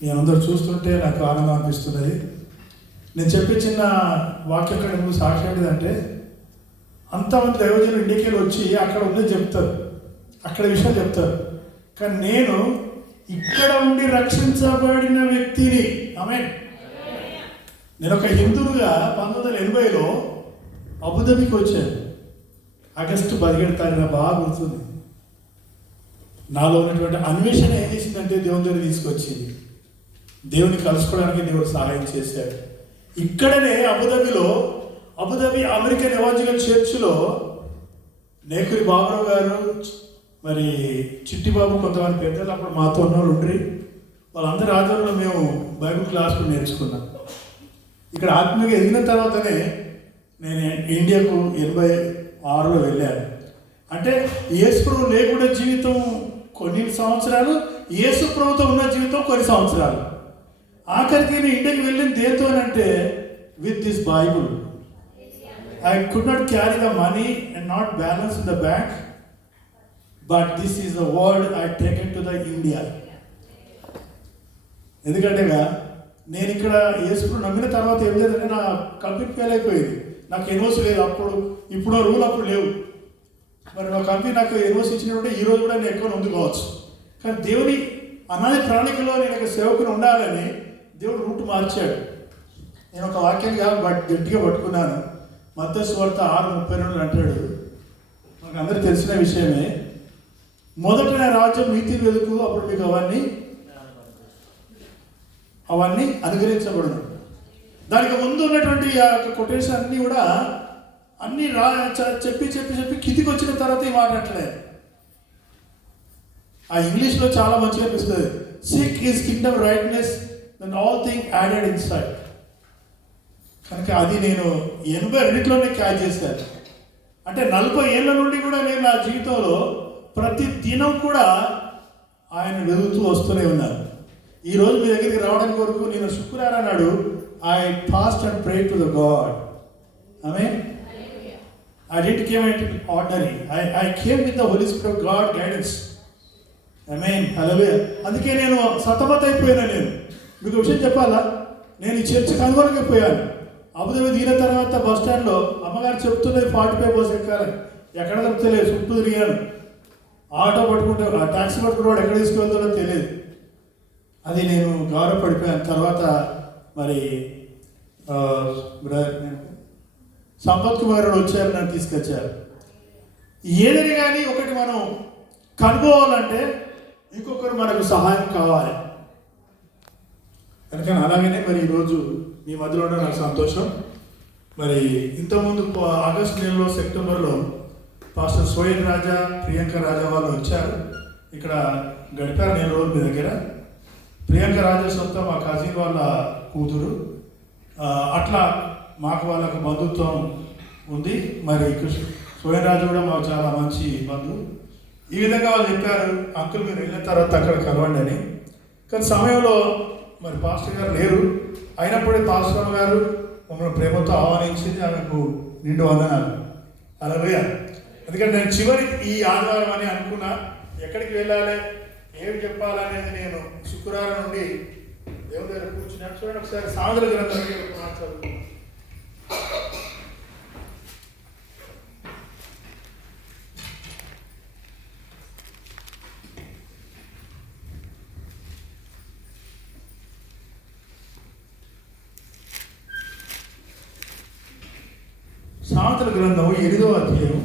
మీ అందరూ చూస్తుంటే నాకు ఆనందం అనిపిస్తున్నది. నేను చెప్పే చిన్న వాక్యం ఇక్కడ ముందు సాక్షి ఏంటిదంటే, అంతమంది దైవజనులు ఇండియాకి వచ్చి అక్కడ ఉన్నది చెప్తారు, అక్కడ విషయాలు చెప్తారు. కానీ నేను ఇక్కడ ఉండి రక్షించబడిన వ్యక్తిని. ఆమేన్. నేను ఒక హిందువుగా 1980లో అబుదాబికి వచ్చాను. ఆగస్టు 17 తారీఖున బాగా గుర్తుంది. నాలో ఉన్నటువంటి అన్వేషణ ఏం చేసిందంటే దేవుని దగ్గర తీసుకొచ్చింది. దేవుని కలుసుకోవడానికి దేవుడు సహాయం చేశాడు. ఇక్కడనే అబుదాబి అమెరికన్ ఎవాంజలికల్ చర్చ్లో నేకురి బాబురావు గారు, మరి చిట్టిబాబు, కొంతమంది పెద్దలు అప్పుడు మాతో ఉన్నవాళ్ళు ఉండ్రి. వాళ్ళందరి ఆధ్వర్యంలో మేము బైబిల్ క్లాసులు నేర్చుకున్నాం. ఇక్కడ ఆత్మీయంగా ఎదిగిన తర్వాతనే నేను ఇండియాకు 86లో వెళ్ళాను. అంటే యేసు ప్రభు లేకుండా జీవితం కొన్ని సంవత్సరాలు, యేసు ప్రభుతో ఉన్న జీవితం కొన్ని సంవత్సరాలు. ఆఖరికి నేను ఇండియాకి వెళ్ళిన దేంతో అంటే with this Bible. I could not carry the money and not balance in the bank, but this is the word I taken to the India. ఎందుకంటే నేను ఇక్కడ యేసును నమ్మిన తర్వాత ఏం లేదంటే నా కంపెనీ ఫెయిల్ అయిపోయింది. నాకు ఎన్ఓసి లేదు అప్పుడు, ఇప్పుడు రూల్ అప్పుడు లేవు. మరి నా కంపెనీ నాకు ఎన్ఓసి ఇచ్చినట్టు ఈ రోజు కూడా నేను ఎక్కువ అందుకోవచ్చు. కానీ దేవుని అనాది ప్రణాళికలో నేను ఒక సేవకుని ఉండాలని దేవుడు రూట్ మార్చాడు. నేను ఒక వాక్యాన్ని గట్టిగా పట్టుకున్నాను. మత్తయి సువార్త 6:32 అంటాడు, మనకు అందరికీ తెలిసిన విషయమే, మొదట నా రాజ్యం నీతి వెతుకు, అప్పుడు మీకు అవన్నీ అనుగ్రహించబడును. దానికి ముందు ఉన్నటువంటి ఆ కొటేషన్ అన్నీ కూడా అన్నీ చెప్పి కిందికి వచ్చిన తర్వాత ఈ మాట అంటలేదు. ఆ ఇంగ్లీష్లో చాలా మంచిగా అనిపిస్తుంది. Seek is kingdom rightness then all thing added in side. కనుక అది నేను 82లోనే క్యాచ్ చేశాను. అంటే 40 ఏళ్ళ నుండి కూడా నేను నా జీవితంలో ప్రతి దినం కూడా ఆయన వెతుకుతూ వస్తూనే ఉన్నాను. ఈరోజు మీ దగ్గరికి రావడానికి వరకు నేను శుక్రవారం నాడు I fast and pray to the God. Amen. I didn't came into ordinary. I came with the Holy Spirit of God guidance. Amen. Hallelujah. అందుకే నేను సతమత అయిపోయాను. నేను మీకు విషయం చెప్పాలా, నేను ఈ చర్చికి అనుకోలేకపోయాను. అబుదాబి దిగిన తర్వాత బస్ స్టాండ్లో అమ్మగారు చెప్తున్నది 45 బస్ ఎక్కాలని, ఎక్కడ తప్పలేదు. చుట్టూ తిరిగాను, ఆటో పట్టుకుంటే ట్యాక్సీ పట్టుకుంటే ఎక్కడ తీసుకువెళ్తాడో తెలియదు. అది నేను గౌరవపడిపోయాను. తర్వాత మరి సంపత్ కుమార్ గారు వచ్చారు, నన్ను తీసుకొచ్చారు. ఏదని కానీ ఒకటి మనం కనుక్కోవాలంటే ఇంకొకరు మనకు సహాయం కావాలి. కనుక అలాగనే మరి ఈరోజు మీ మధ్యలో ఉండడం నాకు సంతోషం. మరి ఇంతకుముందు ఆగస్టు నెలలో, సెప్టెంబర్లో పాస్టర్ సోయల్ రాజా, ప్రియాంక రాజా వాళ్ళు వచ్చారు. ఇక్కడ గడిపారు 4 రోజులు మీ దగ్గర. ప్రియాంక రాజా సొంత మా కజిన్ వాళ్ళ కూతురు. అట్లా మాకు వాళ్ళకు బంధుత్వం ఉంది. మరి సోయల్ రాజు కూడా మాకు చాలా మంచి బంధువు. ఈ విధంగా వాళ్ళు చెప్పారు, అంకుల్ మీరు వెళ్ళిన తర్వాత అక్కడ కలవండి అని. కానీ సమయంలో మరి పాస్టర్ గారు లేరు. అయినప్పుడే పాస్టర్ గారు మమ్మల్ని ప్రేమతో ఆహ్వానించింది. ఆమెకు నిండు వందనాలు. హల్లెలూయా. ఎందుకంటే నేను చివరి ఈ ఆదివారం అని అనుకున్నా, ఎక్కడికి వెళ్ళాలి, ఏం చెప్పాలనేది నేను శుక్రవారం నుండి దేవుడి దగ్గర కూర్చున్నాను. చూడండి ఒకసారి సామెతల గ్రంథం చదువుకున్నాను. సామెతల గ్రంథం 8వ అధ్యాయం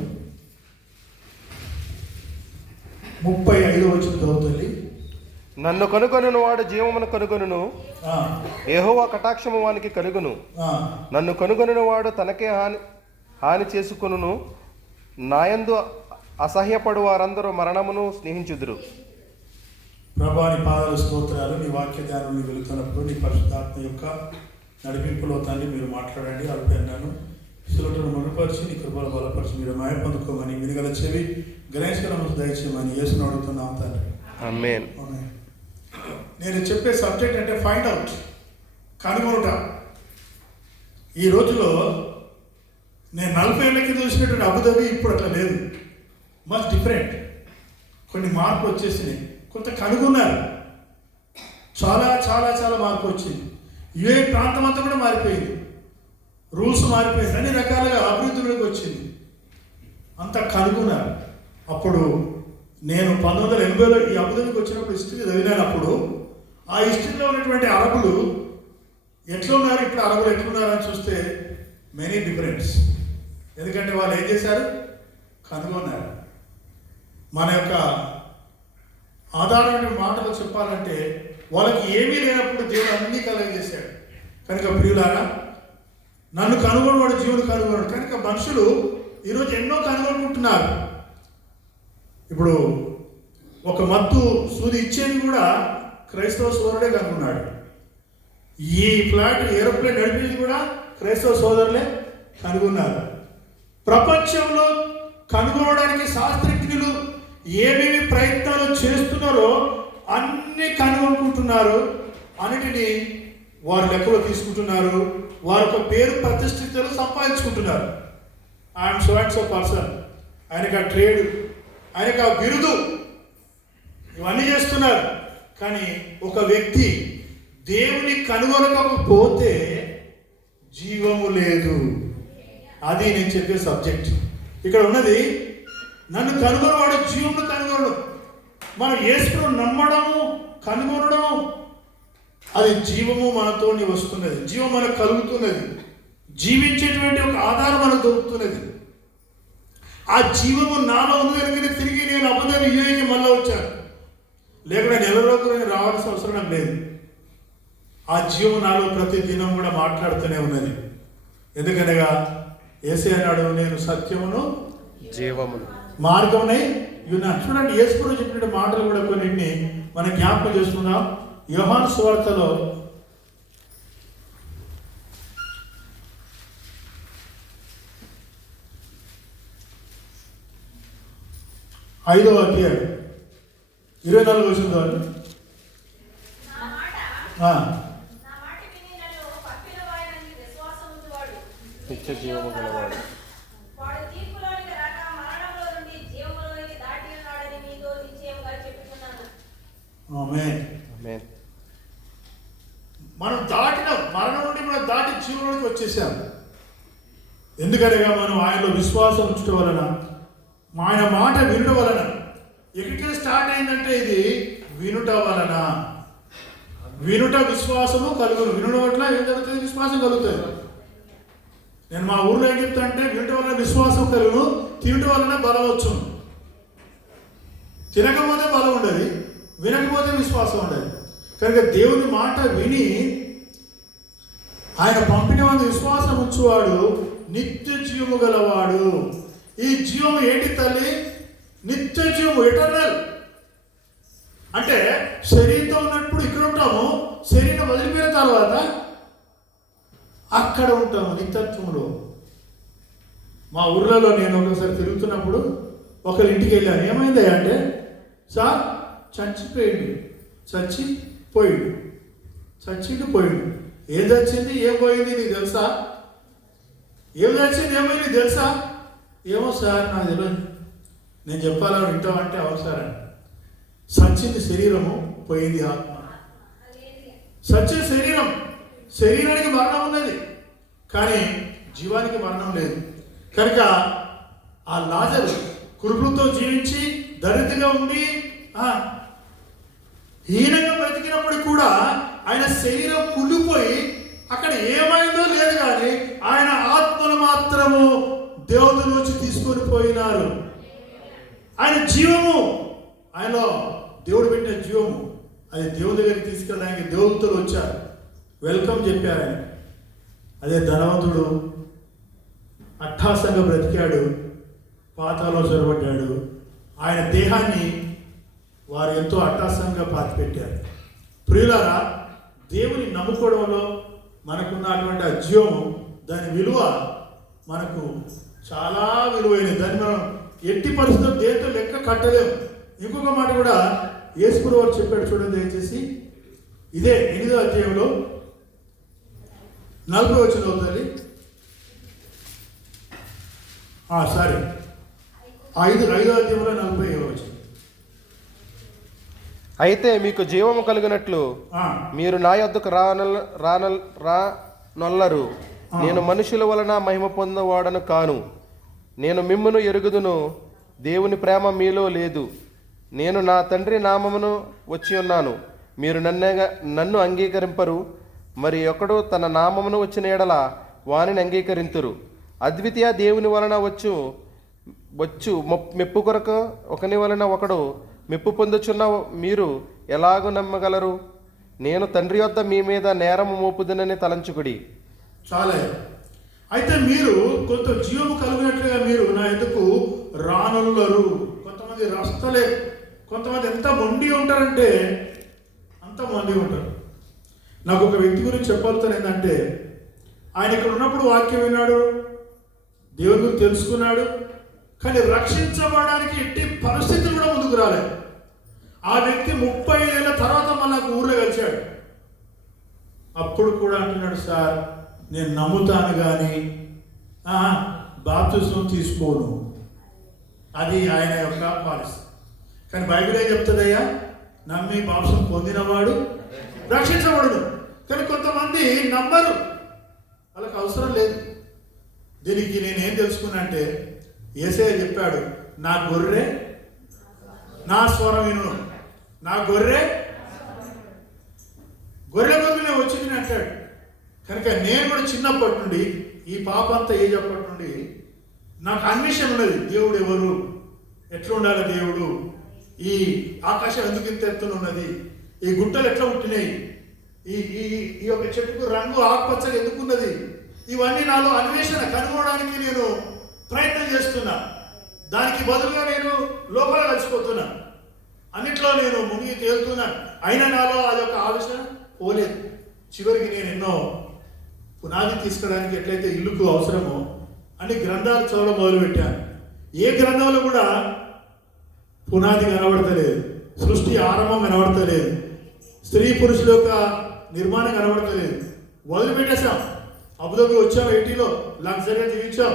35వ వచనం చదువుతుంది. నన్ను కనుగొను వాడు జీవమును కనుగొనును, యెహోవా కటాక్షము వానికి కలుగును. నన్ను కనుగొను వాడు తనకే హాని చేసుకొనును, నాయందు అసహ్యపడు వారందరూ మరణమును స్నేహించుదురు. ప్రభాని పాదాల స్తోత్రాలు. నీ వాక్య ధ్యానం వెళుతున్నప్పుడు నీ పరిశుద్ధాత్మ యొక్క నడిపింపులో తండ్రి మీరు మాట్లాడండి. అడుగుతున్నాను సులటను మనుపరిచి నీ కృపను బలపరిచి మీరు మాయ పొందుకోమని, వినగల చెవి గ్రహించడం దయచేయమని యేసును అడుగుతున్నాం తండ్రి. ఆమేన్. నేను చెప్పే సబ్జెక్ట్ అంటే ఫైండ్ అవుట్, కనుగొనుట. ఈ రోజులో నేను 40 ఏళ్ళ కింద చూసినటువంటి అబుదాబి ఇప్పుడు అట్లా లేదు. Much different. కొన్ని మార్పులు వచ్చేసినాయి. కొంత కనుగొన్నారు. చాలా చాలా చాలా మార్పు వచ్చింది. యుఏ ప్రాంతం అంతా కూడా మారిపోయింది, రూల్స్ మారిపోయింది, అన్ని రకాలుగా అభివృద్ధిలోకి వచ్చింది. అంతా కనుగొన్నారు. అప్పుడు నేను 1980లో ఈ అబుదాబికి వచ్చినప్పుడు హిస్టరీ చదివినప్పుడు ఆ హిస్టరీలో ఉన్నటువంటి అరబులు ఎట్లున్నారు, ఇప్పుడు అరబులు ఎట్లున్నారు అని చూస్తే మెనీ డిఫరెన్స్. ఎందుకంటే వాళ్ళు ఏం చేశారు, కనుగొన్నారు. మన యొక్క ఆధారమైన మాటలు చెప్పాలంటే వాళ్ళకి ఏమీ లేనప్పుడు దేవుడు అన్నీ కలగజేశాడు. కనుక ప్రియులారా, నన్ను కనుగొనవాడు జీవుడు కనుగొనడు. కనుక మనుషులు ఈరోజు ఎన్నో కనుగొనుకుంటున్నారు. ఇప్పుడు ఒక మత్తు సూది ఇచ్చేది కూడా క్రైస్తవ సోదరుడే కనుగొన్నాడు. ఈ ఫ్లైట్ ఏరోప్లేన్ నడిపేది కూడా క్రైస్తవ సోదరులే కనుగొన్నారు. ప్రపంచంలో కనుగొనడానికి శాస్త్రజ్ఞులు ఏమేమి ప్రయత్నాలు చేస్తున్నారో అన్ని కనుగొనుకుంటున్నారు. అన్నిటినీ వారు లెక్కలో తీసుకుంటున్నారు. వారి యొక్క పేరు ప్రతిష్ఠితులు సంపాదించుకుంటున్నారు. I'm so and so person, ఆయనకు ఆ ట్రేడ్, ఆయనకు ఆ బిరుదు, ఇవన్నీ చేస్తున్నారు. కానీ ఒక వ్యక్తి దేవుని కనుగొనకపోతే జీవము లేదు. అది నేను చెప్పే సబ్జెక్ట్. ఇక్కడ ఉన్నది, నన్ను కనుగొనవాడు జీవమును కనుగొనడం. మనం యేసును నమ్మడము, కనుగొనడం, అది జీవము మనతో వస్తున్నది. జీవం మనకు కలుగుతున్నది. జీవించేటువంటి ఒక ఆధారం మనకు దొరుకుతున్నది. ఆ జీవము నాలో ఉంది కనుక తిరిగి నేను అబుదాబి యుఏకి మళ్ళీ వచ్చాను. లేకుండా నెల రోజులు నేను రావాల్సిన అవసరం లేదు. ఆ జీవము నాలో ప్రతి దినం కూడా మాట్లాడుతూనే ఉన్నది. ఎందుకనగా యేసే అన్నాడు, నేను సత్యమును జీవమును మార్గమునై ఉన్నాను. చూడండి, యేసు కూడా చెప్పిన మాటలు కూడా కొన్నింటిని మనం జ్ఞాపకం చేసుకుందాం. యోహాను సువార్తలో 5వ అధ్యాయం 24 వచనం ద్వారా నిత్య జీవము గలవాడు. ఆమేన్. మనం దాటిన మరణం నుండి మనం దాటి జీవంలోకి వచ్చేసాం. ఎందుకనగా మనం ఆయనలో విశ్వాసం ఉంచడం వలన, ఆయన మాట వినడం వలన. ఎక్కడికి స్టార్ట్ అయిందంటే ఇది వినుట వలన. వినుట విశ్వాసము కలుగును. వినుట వల్ల ఏం జరుగుతుంది? విశ్వాసం కలుగుతుంది. నేను మా ఊళ్ళో ఏం చెప్తా అంటే, వినుట వలన విశ్వాసం కలుగును, తినటం వలన బలం వచ్చును. తినకపోతే బలం ఉండదు, వినకపోతే విశ్వాసం ఉండదు. కనుక దేవుని మాట విని ఆయన పంపిన వాడు విశ్వాసం ఉంచువాడు నిత్య జీవము గలవాడు. ఈ జీవము ఏంటి తల్లి? నిత్య జీవము, ఎటర్నల్. అంటే శరీరంతో ఉన్నప్పుడు ఇక్కడ ఉంటాము, శరీరం వదిలిపోయిన తర్వాత అక్కడ ఉంటాము నిత్యత్వంలో. మా ఊర్లలో నేను ఒకసారి తిరుగుతున్నప్పుడు ఒకరి ఇంటికి వెళ్ళాను. ఏమైంది అంటే, సార్ చచ్చిపోయిండు, చచ్చిపోయిండు, చచ్చిండు పోయిండు. ఏం చచ్చింది ఏం పోయింది నీకు తెలుసా? ఏం చచ్చింది ఏమైంది తెలుసా? ఏమో సార్ నాకు తెలియదు. నేను చెప్పాలని వింటామంటే అవును సార్ అని. సచ్చింది శరీరము, పోయింది ఆత్మ. సచ్చిన శరీరం, శరీరానికి మరణం ఉన్నది కానీ జీవానికి మరణం లేదు. కనుక ఆ లాజరు కురుపులతో జీవించి దరిద్రంగా ఉండి హీనంగా బ్రతికినప్పుడు కూడా ఆయన శరీరం కుళ్ళిపోయి అక్కడ ఏమైందో లేదు కానీ ఆయన ఆత్మను మాత్రము దేవుడిలోంచి తీసుకొని పోయినారు. ఆయన జీవము, ఆయనలో దేవుడు పెట్టిన జీవము, అది దేవుడి దగ్గరికి తీసుకెళ్ళడానికి దేవతలు వచ్చారు, వెల్కమ్ చెప్పారు ఆయన. అదే ధనవంతుడు అట్టాసంగా బ్రతికాడు, పాతాలో చొరబడ్డాడు. ఆయన దేహాన్ని వారు ఎంతో అట్టాసంగా పాతిపెట్టారు. ప్రియులారా, దేవుని నమ్ముకోవడంలో మనకున్నటువంటి ఆ జీవము, దాని విలువ మనకు చాలా విలువైనది. దాన్ని మనం ఎట్టి పరిస్థితుల్లో దేంతో లెక్క కట్టలేము. ఇంకొక మాట కూడా యేసుప్రభువు వారు చెప్పాడు, చూడండి దయచేసి. ఇదే 8వ అధ్యాయంలో 40వ వచనం అవుతుంది. సారీ 5వ అధ్యాయంలో 40వ వచనం. అయితే మీకు జీవము కలిగినట్లు ఆ, మీరు నా యొద్దకు రానొల్లరు. నేను మనుషుల వలన మహిమ పొందవాడను కాను. నేను మిమ్మును ఎరుగుదును. దేవుని ప్రేమ మీలో లేదు. నేను నా తండ్రి నామమును వచ్చి ఉన్నాను. మీరు నన్ను అంగీకరింపరు. మరి ఒకడు తన నామమును వచ్చిన ఎడల వానిని అంగీకరింతురు. అద్వితీయ దేవుని వలన వచ్చు మెప్పు కొరకు ఒకని వలన ఒకడు మెప్పు పొందుచున్న మీరు ఎలాగూ నమ్మగలరు? నేను తండ్రి యొద్ద మీ మీద నేరము మోపుదునని తలంచుకుడి. చాలే. అయితే మీరు కొంత జీవము కలిగినట్లుగా మీరు నా ఎందుకు రానుల్లరు. కొంతమంది రస్తలే, కొంతమంది ఎంత మొండి ఉంటారంటే అంత మొండి ఉంటారు. నాకు ఒక వ్యక్తి గురించి చెప్పాల్సిన ఏంటంటే, ఆయన ఇక్కడ ఉన్నప్పుడు వాక్యం విన్నాడు, దేవుని గురించి తెలుసుకున్నాడు, కానీ రక్షించబడడానికి ఎట్టి పరిస్థితులు కూడా ముందుకు రాలేదు. ఆ వ్యక్తి 30 ఏళ్ళ తర్వాత మళ్ళీ ఊర్లో కలిశాడు. అప్పుడు కూడా అంటున్నాడు, సార్ నేను నమ్ముతాను కానీ బాప్తిస్మం తీసుకోను. అది ఆయన యొక్క పాలసీ. కానీ బైబిల్ ఏం చెప్తుందయ్యా? నమ్మి బాప్తిస్మం పొందినవాడు రక్షించబడును. కానీ కొంతమంది నమ్మరు, వాళ్ళకి అవసరం లేదు. దీనికి నేనేం తెలుసుకున్నా అంటే, యేసయ్య చెప్పాడు, నా గొర్రె నా స్వరం విను, నా గొర్రె గొర్రె వచ్చింది అంటాడు. కనుక నేను కూడా చిన్నప్పటి నుండి, ఈ పాప అంతా ఏజ్ అప్పటి నుండి నాకు అన్వేషణ ఉన్నది. దేవుడు ఎవరు, ఎట్లుండాలి దేవుడు, ఈ ఆకాశం ఎందుకు ఇంత ఎత్తున ఉన్నది, ఈ గుట్టలు ఎట్లా పుట్టినాయి, ఈ ఈ యొక్క చెట్టుకు రంగు ఆకుపచ్చగా ఎందుకున్నది, ఇవన్నీ నాలో అన్వేషణ కనుగొనడానికి నేను ప్రయత్నం చేస్తున్నా. దానికి బదులుగా నేను లోపల కలిసిపోతున్నా, అన్నిట్లో నేను మునిగి తేలుతున్నా. అయినా నాలో ఆ యొక్క ఆలోచన పోలేదు. చివరికి నేను ఎన్నో పునాది తీసుకోవడానికి ఎట్లయితే ఇల్లుకు అవసరమో అన్ని గ్రంథాలు చదవడం మొదలుపెట్టాను. ఏ గ్రంథంలో కూడా పునాది కనబడతలేదు, సృష్టి ఆరంభం కనబడతలేదు, స్త్రీ పురుషుల యొక్క నిర్మాణం కనబడతలేదు. వదిలిపెట్టేసాం. అబుదాబి వచ్చాం, 80లో లగ్జరీగా జీవించాం.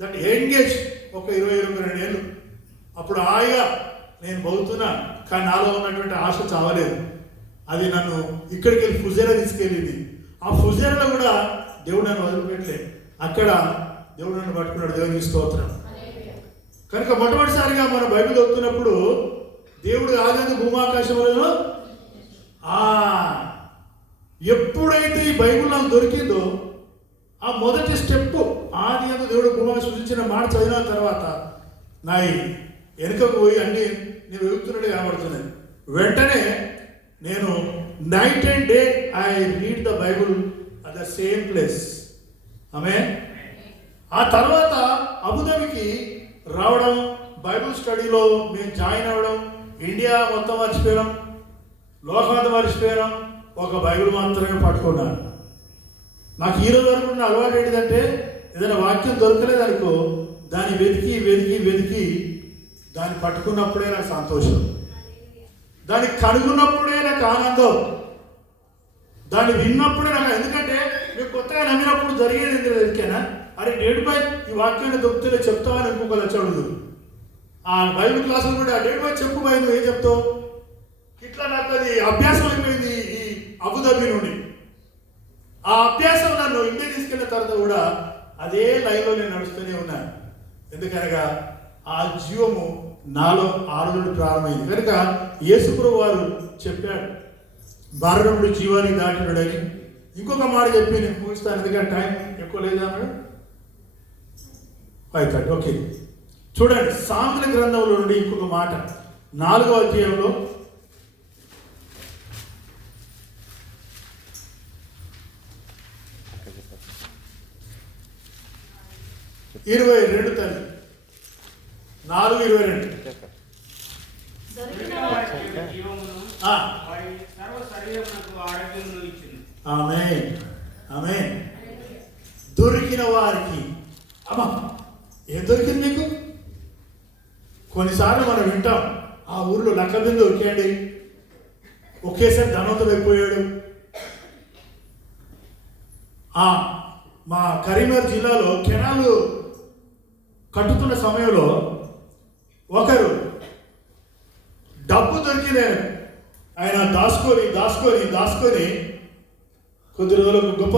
దట్ ఎంగేజ్ ఒక 20-22 ఏళ్ళు. అప్పుడు హాయిగా నేను బతుకుతున్నా, కానీ నాలో ఉన్నటువంటి ఆశ చావలేదు. అది నన్ను ఇక్కడికి వెళ్ళి ఫుజేరా తీసుకెళ్ళింది. ఆ ఫుజేరాలో కూడా దేవుడు నన్ను వదిలిపెట్టలే. అక్కడ దేవుడు నన్ను పట్టుకున్నాడు. దేవునికి స్తోత్రం. కనుక మొట్టమొదటిసారిగా మనం బైబిల్ చదువుతున్నప్పుడు దేవుడు ఆది భూమాకాశములను ఎప్పుడైతే ఈ బైబిల్ నాకు దొరికిందో ఆ మొదటి స్టెప్, ఆది అందు దేవుడు భూమాన్ని సృష్టించిన మాట చదివిన తర్వాత నా వెనుకకు పోయి అన్ని నేను వెతుకుతున్నట్టు కనబడుతున్నాయి. వెంటనే నేను night and day I read the Bible at the same place. ఆమేన్. ఆ తర్వాత అబుదాబికి రావడం, బైబుల్ స్టడీలో మేము జాయిన్ అవ్వడం, ఇండియా మొత్తం మర్చిపోయాం, లోకమంతా మర్చిపోయాం, ఒక బైబిల్ మాత్రమే పట్టుకున్నాను. నాకు ఈ రోజు వరకు ఉన్న అలవాటు ఏంటిదంటే, ఏదైనా వాక్యం దొరకలేదనుకో దాన్ని వెతికి వెతికి వెతికి దాన్ని పట్టుకున్నప్పుడే నాకు సంతోషం, దాన్ని కనుగొన్నప్పుడే నాకు ఆనందం, దాన్ని విన్నప్పుడే నాకు. ఎందుకంటే మీరు కొత్తగా నమ్మినప్పుడు జరిగేది ఎందుకు వెతికేనా, అరే డేట్ బై ఈ వాక్యాన్ని దొరికితే చెప్తావని ఇంకొకరు వచ్చాడు. ఆ బైబిల్ క్లాసులు కూడా డేట్ బై చెప్పు బై, నువ్వు ఏం చెప్తావు. ఇట్లా నాకు అది అభ్యాసం అయిపోయింది ఈ అబుదాబి నుండి. ఆ అభ్యాసం నన్ను ఇండియా తీసుకెళ్ళిన తర్వాత కూడా అదే లైన్లో నేను నడుస్తూనే ఉన్నాను. ఎందుకనగా ఆ జీవము నాలో ఆరుడు ప్రారంభమైంది. కనుక యేసుప్రభువు వారు చెప్పాడు, బాలుడు జీవానికి దాటినాడని. ఇంకొక మాట చెప్పి నేను ముగిస్తాను, ఎందుకంటే టైం ఎక్కువ లేదన్నాడు. 5:30. ఓకే, చూడండి సామెతల గ్రంథంలో నుండి ఇంకొక మాట 4వ అధ్యాయంలో 22 తల్లి 4:22. ఆమేన్ ఆమేన్. దొరికిన వారికి అమ్మా ఏం దొరికింది మీకు? కొన్నిసార్లు మనం వింటాం, ఆ ఊర్లో లక్క బిందు దొరికాడు, ఒకేసారి ధనవంతుడు అయిపోయాడు. మా కరీంనగర్ జిల్లాలో కెనాలు కట్టుతున్న సమయంలో ఒకరు డబ్బు దొరికింది, ఆయన దాచుకొని కొద్ది రోజులకు గొప్ప